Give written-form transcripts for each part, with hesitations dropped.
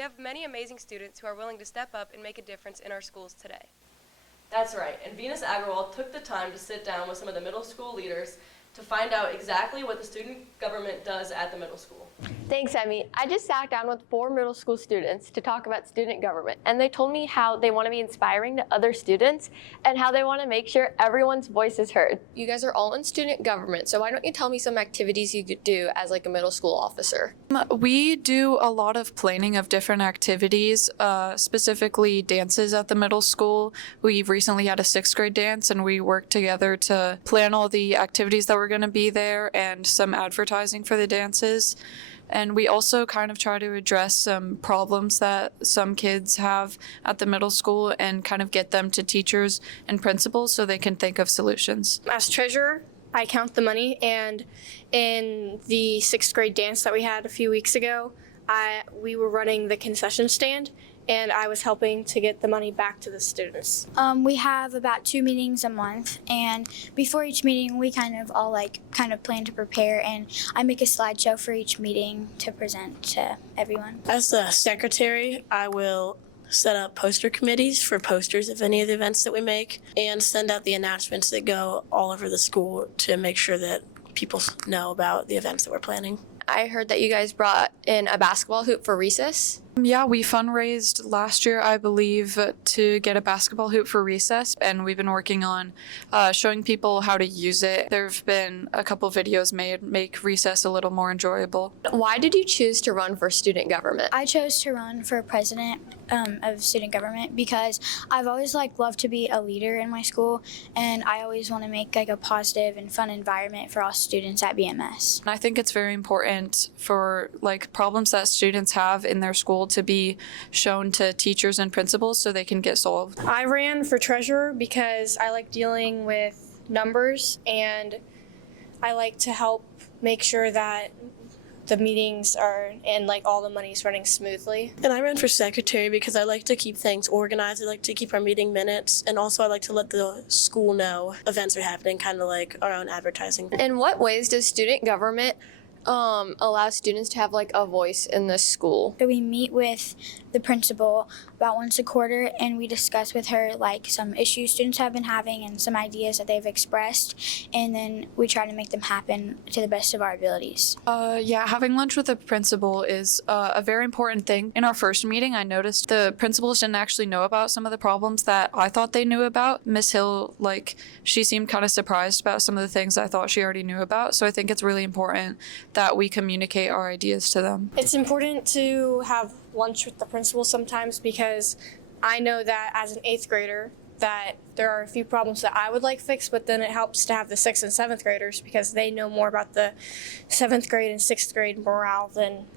We have many amazing students who are willing to step up and make a difference in our schools today. That's right, and Venus Aggarwal took the time to sit down with some of the middle school leaders to find out exactly what the student government does at the middle school. Thanks, Emmy. I just sat down with 4 middle school students to talk about student government, and they told me how they want to be inspiring to other students and how they want to make sure everyone's voice is heard. You guys are all in student government, so why don't you tell me some activities you could do as like a middle school officer? We do a lot of planning of different activities, specifically dances at the middle school. We've recently had a 6th grade dance, and we worked together to plan all the activities that were going to be there and some advertising for the dances. And we also kind of try to address some problems that some kids have at the middle school and kind of get them to teachers and principals so they can think of solutions. As treasurer, I count the money, and in the 6th grade dance that we had a few weeks ago, we were running the concession stand, and I was helping to get the money back to the students. We have about 2 meetings a month, and before each meeting we kind of plan to prepare, and I make a slideshow for each meeting to present to everyone. As the secretary, I will set up poster committees for posters of any of the events that we make and send out the announcements that go all over the school to make sure that people know about the events that we're planning. I heard that you guys brought in a basketball hoop for recess. Yeah, we fundraised last year, I believe, to get a basketball hoop for recess, and we've been working on showing people how to use it. There have been a couple videos made make recess a little more enjoyable. Why did you choose to run for student government? I chose to run for president of student government because I've always loved to be a leader in my school, and I always want to make a positive and fun environment for all students at BMS. I think it's very important for problems that students have in their school to be shown to teachers and principals so they can get solved. I ran for treasurer because I like dealing with numbers, and I like to help make sure that the meetings are and all the money's running smoothly. And I ran for secretary because I like to keep things organized. I like to keep our meeting minutes, and also I like to let the school know events are happening, kind of like our own advertising. In what ways does student government allow students to have a voice in the school? So we meet with the principal about once a quarter, and we discuss with her some issues students have been having and some ideas that they've expressed, and then we try to make them happen to the best of our abilities. Yeah, having lunch with the principal is a very important thing. In our first meeting, I noticed the principals didn't actually know about some of the problems that I thought they knew about. Miss Hill, she seemed kind of surprised about some of the things I thought she already knew about, so I think it's really important that we communicate our ideas to them. It's important to have lunch with the principal sometimes because I know that as an 8th grader that there are a few problems that I would like fixed, but then it helps to have the 6th and 7th graders because they know more about the 7th grade and 6th grade morale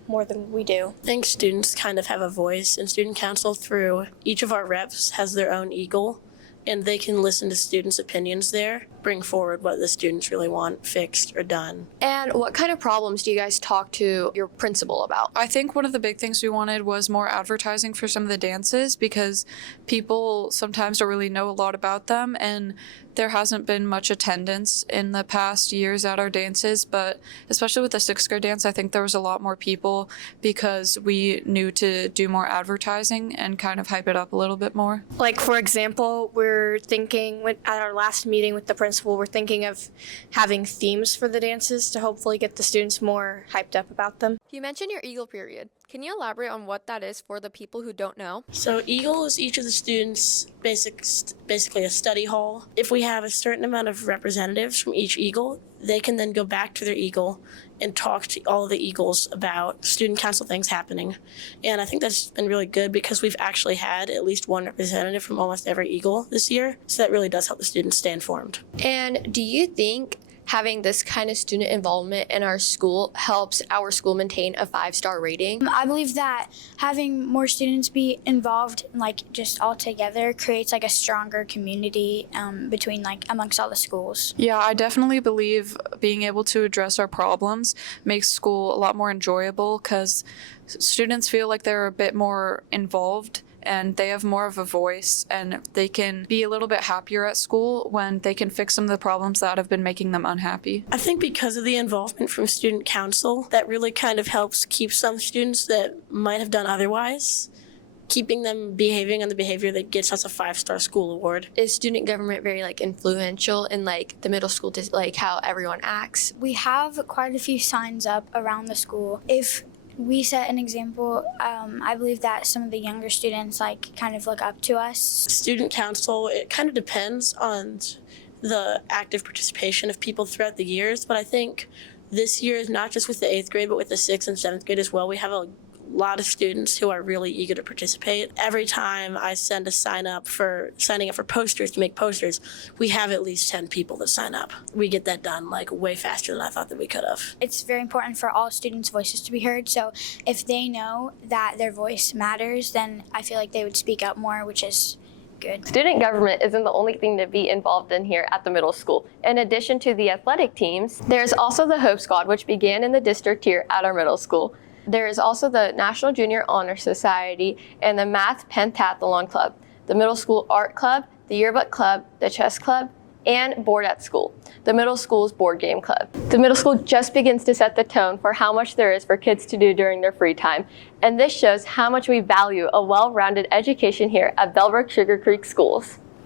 more than we do. I think students kind of have a voice, and student council through each of our reps has their own eagle, and they can listen to students' opinions there, bring forward what the students really want fixed or done. And what kind of problems do you guys talk to your principal about? I think one of the big things we wanted was more advertising for some of the dances because people sometimes don't really know a lot about them, and there hasn't been much attendance in the past years at our dances, but especially with the 6th grade dance, I think there was a lot more people because we knew to do more advertising and kind of hype it up a little bit more. For example, we're thinking at our last meeting with the principal, we're thinking of having themes for the dances to hopefully get the students more hyped up about them. You mentioned your Eagle period. Can you elaborate on what that is for the people who don't know? So Eagle is each of the students' basically a study hall. If we have a certain amount of representatives from each Eagle, they can then go back to their Eagle and talk to all of the Eagles about student council things happening. And I think that's been really good because we've actually had at least one representative from almost every Eagle this year. So that really does help the students stay informed. And do you think having this kind of student involvement in our school helps our school maintain a 5-star rating? I believe that having more students be involved, just all together, creates a stronger community between amongst all the schools. Yeah, I definitely believe being able to address our problems makes school a lot more enjoyable because students feel like they're a bit more involved and they have more of a voice, and they can be a little bit happier at school when they can fix some of the problems that have been making them unhappy. I think because of the involvement from student council, that really kind of helps keep some students that might have done otherwise, keeping them behaving on the behavior that gets us a 5-star school award. Is student government very influential in the middle school, how everyone acts? We have quite a few signs up around the school. If we set an example, I believe that some of the younger students kind of look up to us. Student council, it kind of depends on the active participation of people throughout the years, but I think this year is not just with the 8th grade, but with the 6th and 7th grade as well. We have a lot of students who are really eager to participate. Every time I send a signing up for posters to make posters, we have at least 10 people that sign up. We get that done way faster than I thought that we could have. It's very important for all students' voices to be heard, so if they know that their voice matters, then I feel like they would speak up more, which is good. Student government isn't the only thing to be involved in here at the middle school. In addition to the athletic teams, there's also the Hope Squad, which began in the district here at our middle school. There is also the National Junior Honor Society and the Math Pentathlon Club, the Middle School Art Club, the Yearbook Club, the Chess Club, and Board at School, the middle school's board game club. The middle school just begins to set the tone for how much there is for kids to do during their free time, and this shows how much we value a well-rounded education here at Bellbrook-Sugarcreek schools.